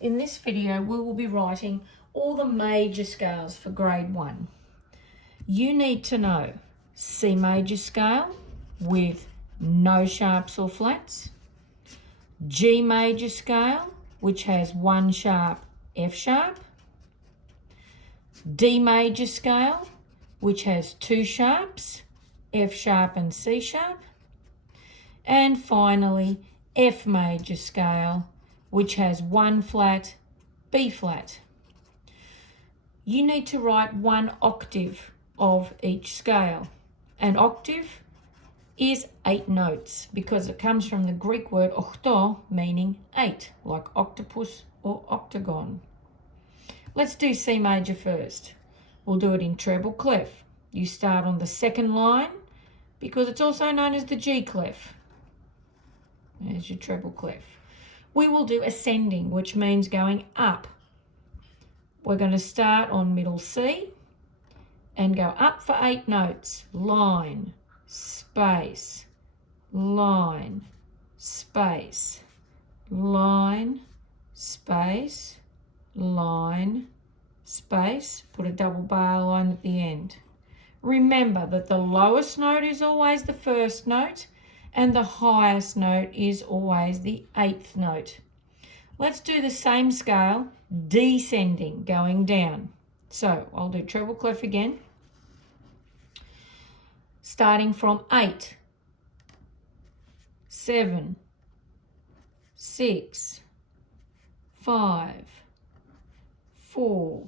In this video, we will be writing all the major scales for grade 1. You need to know C major scale with no sharps or flats, G major scale, which has one sharp, F sharp, D major scale, which has two sharps, F sharp and C sharp, and finally F major scale, which has one flat, B flat. You need to write one octave of each scale. An octave is 8 notes because it comes from the Greek word ochto, meaning 8, like octopus or octagon. Let's do C major first. We'll do it in treble clef. You start on the second line because it's also known as the G clef. There's your treble clef. We will do ascending, which means going up. We're going to start on middle C and go up for 8 notes. Line, space, line, space, line, space, line, space. Put a double bar line at the end. Remember that the lowest note is always the first note and the highest note is always the 8th note. Let's do the same scale, descending, going down. So I'll do treble clef again. Starting from 8, 7, 6, 5, 4,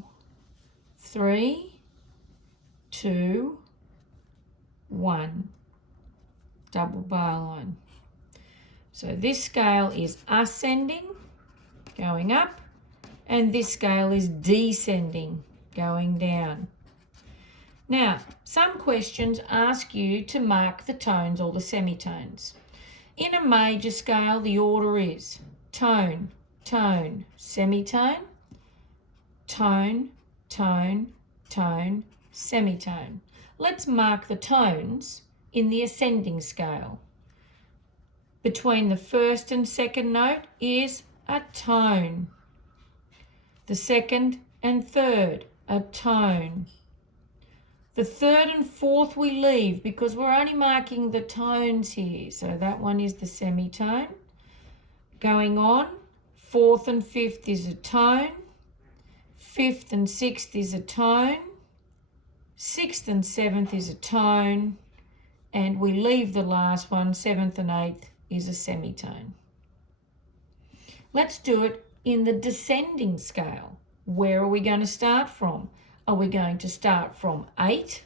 3, 2, 1. Double bar line. So this scale is ascending, going up, and this scale is descending, going down. Now, some questions ask you to mark the tones or the semitones. In a major scale, the order is tone, tone, semitone, tone, tone, tone, semitone. Let's mark the tones in the ascending scale. Between the first and second note is a tone. The second and third, a tone. The third and fourth we leave because we're only marking the tones here. So that one is the semitone. Going on, fourth and fifth is a tone. Fifth and sixth is a tone. Sixth and seventh is a tone. And we leave the last one, 7th and 8th, is a semitone. Let's do it in the descending scale. Where are we going to start from? Are we going to start from 8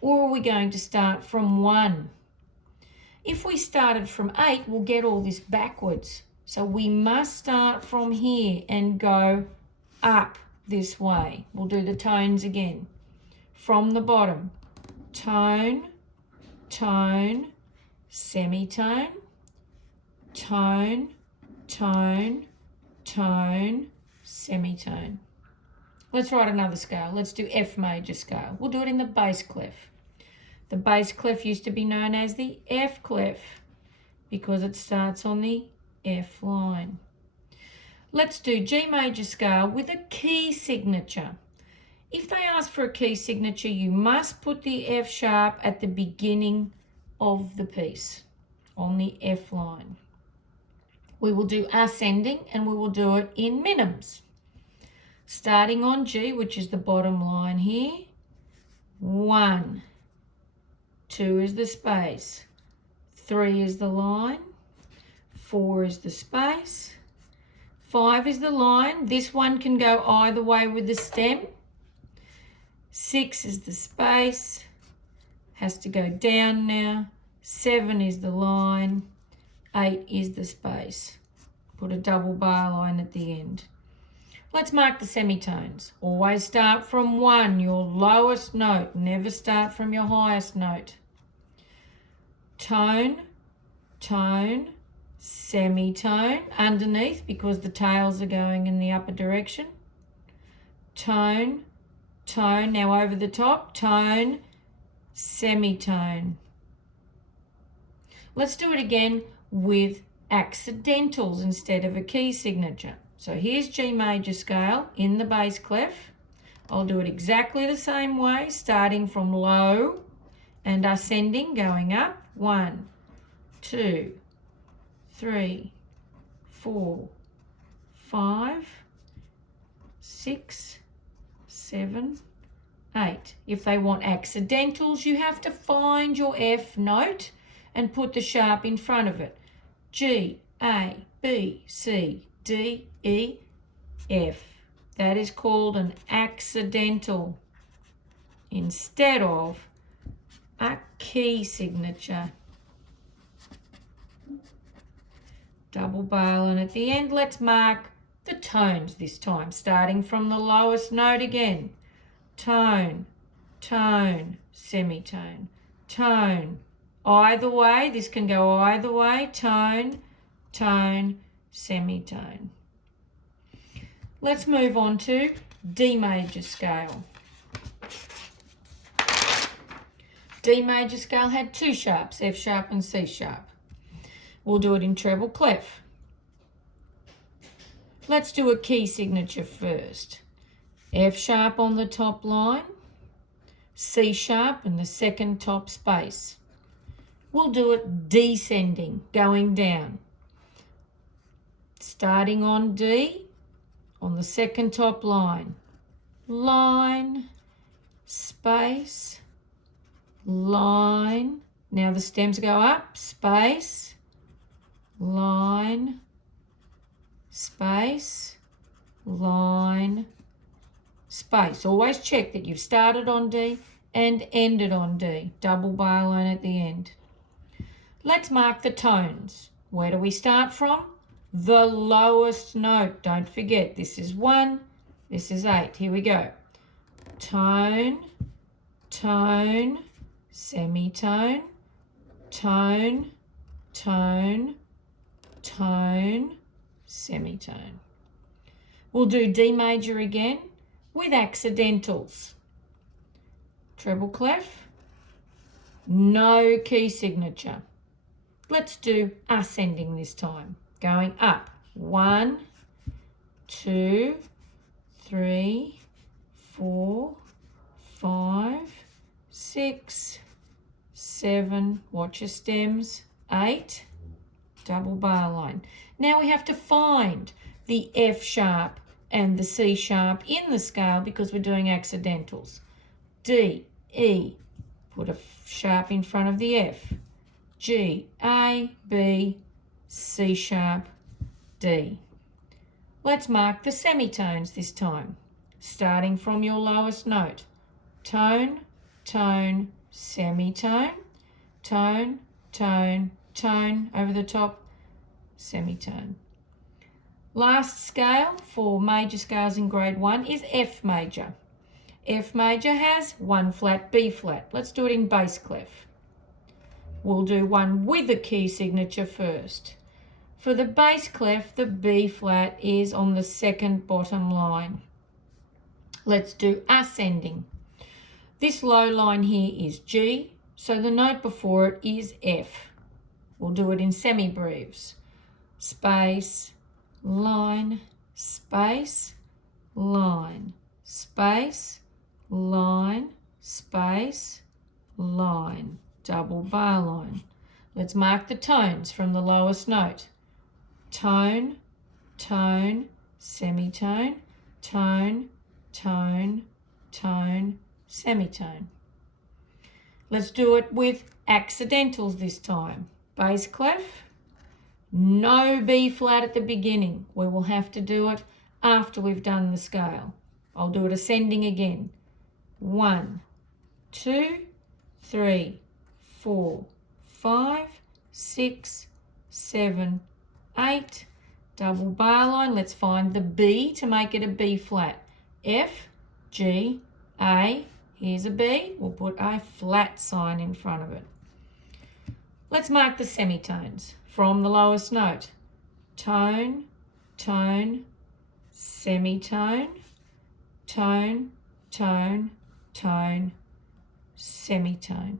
or are we going to start from 1? If we started from 8, we'll get all this backwards. So we must start from here and go up this way. We'll do the tones again. From the bottom, tone, tone, semitone, tone, tone, tone, semitone. Let's write another scale. Let's do F major scale. We'll do it in the bass clef. The bass clef used to be known as the F clef because it starts on the F line. Let's do G major scale with a key signature. If they ask for a key signature, you must put the F sharp at the beginning of the piece on the F line. We will do ascending and we will do it in minims. Starting on G, which is the bottom line here, 1, 2 is the space, 3 is the line, 4 is the space, 5 is the line. This one can go either way with the stem. 6 is the space, has to go down now. 7 is the line, 8 is the space. Put a double bar line at the end. Let's mark the semitones. Always start from 1, your lowest note. Never start from your highest note. Tone, tone, semitone underneath because the tails are going in the upper direction. Tone, tone, now over the top, tone, semitone. Let's do it again with accidentals instead of a key signature. So here's G major scale in the bass clef. I'll do it exactly the same way, starting from low and ascending, going up. 1, 2, 3, 4, 5, 6, 7, 8. If they want accidentals, you have to find your F note and put the sharp in front of it. G, A, B, C, D, E, F. That is called an accidental instead of a key signature. Double bail, and at the end let's mark the tones this time, starting from the lowest note again. Tone, tone, semitone, tone. Either way, this can go either way. Tone, tone, semitone. Let's move on to D major scale. D major scale had two sharps, F sharp and C sharp. We'll do it in treble clef. Let's do a key signature first. F sharp on the top line, C sharp in the second top space. We'll do it descending, going down. Starting on D, on the second top line. Line, space, line. Now the stems go up, space, line, space, line, space. Always check that you've started on D and ended on D. Double bail line at the end. Let's mark the tones. Where do we start from? The lowest note. Don't forget, this is 1, this is 8. Here we go. Tone, tone, semitone, tone, tone, tone, semitone. We'll do D major again with accidentals. Treble clef, no key signature. Let's do ascending this time. Going up. 1, 2, 3, 4, 5, 6, 7. Watch your stems. 8. Double bar line. Now we have to find the F sharp and the C sharp in the scale because we're doing accidentals. D, E. Put a sharp in front of the F. G, A, B, C sharp, D. Let's mark the semitones this time, starting from your lowest note. Tone, tone, semitone, tone, tone, tone, over the top, semitone. Last scale for major scales in grade 1 is F major. F major has 1 flat, B flat. Let's do it in bass clef. We'll do one with a key signature first. For the bass clef, the B flat is on the second bottom line. Let's do ascending. This low line here is G, so the note before it is F. We'll do it in semi-breves. Space, line, space, line, space, line, space, line, double bar line. Let's mark the tones from the lowest note. Tone, tone, semitone, tone, tone, tone, semitone. Let's do it with accidentals this time. Bass clef, no B flat at the beginning. We will have to do it after we've done the scale. I'll do it ascending again. 1, 2, 3, 4, 5, 6, 7, 8. Double bar line. Let's find the B to make it a B flat. F, G, A. Here's a B. We'll put a flat sign in front of it. Let's mark the semitones from the lowest note. Tone, tone, semitone, tone, tone, tone, semitone.